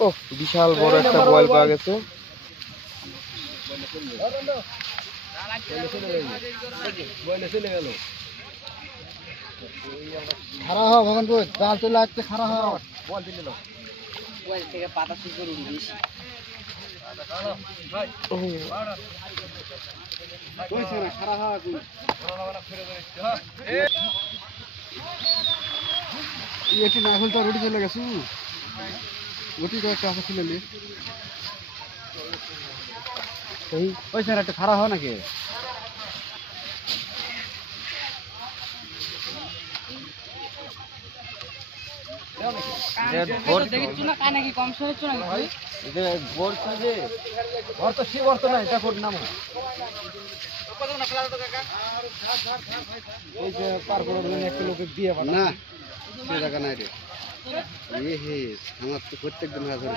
ও বিশাল বড় একটা বয়েল পাওয়া গেছে। খারাপ হওয়া ভগবানপুর জাল চলে আসছে খারাপ হওয়া। ও, খারাপ হওয়া এটি না হলে তো রুটি চলে গেছু রুটি তো একটা আছে ছিল এই ওই স্যার একটা খারাপ হয় নাকি? দিয়ে না। সে জায়গা নাই রে। এ হে আমার তো প্রত্যেক দিন হাজার।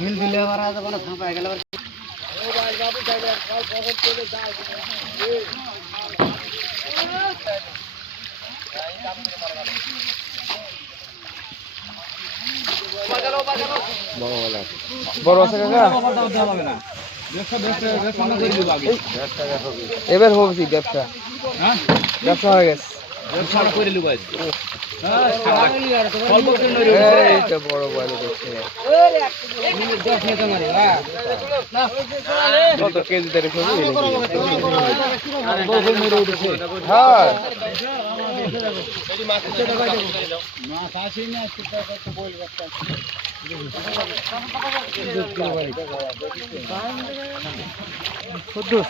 ঢিল দিলে আবার আজ মানে ফাঁপা গেল বড় আছে কাকা? এবার হবছি ব্যবসা। ব্যবসা হয়ে গেছে। কত কেজি তারিখ হ্যাঁ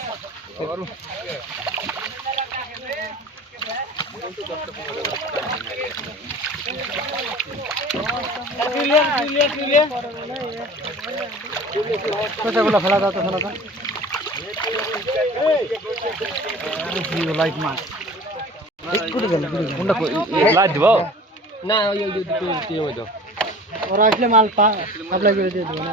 কোথাগুলো ফেলা দাও তো ফেলা দাও লাইট মাছ লাইট দিব না ওই ওই দাও ওরা আসলে মাল পা সাপ্লাই দিয়ে দেবো না।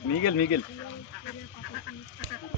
মিগেল মিগেল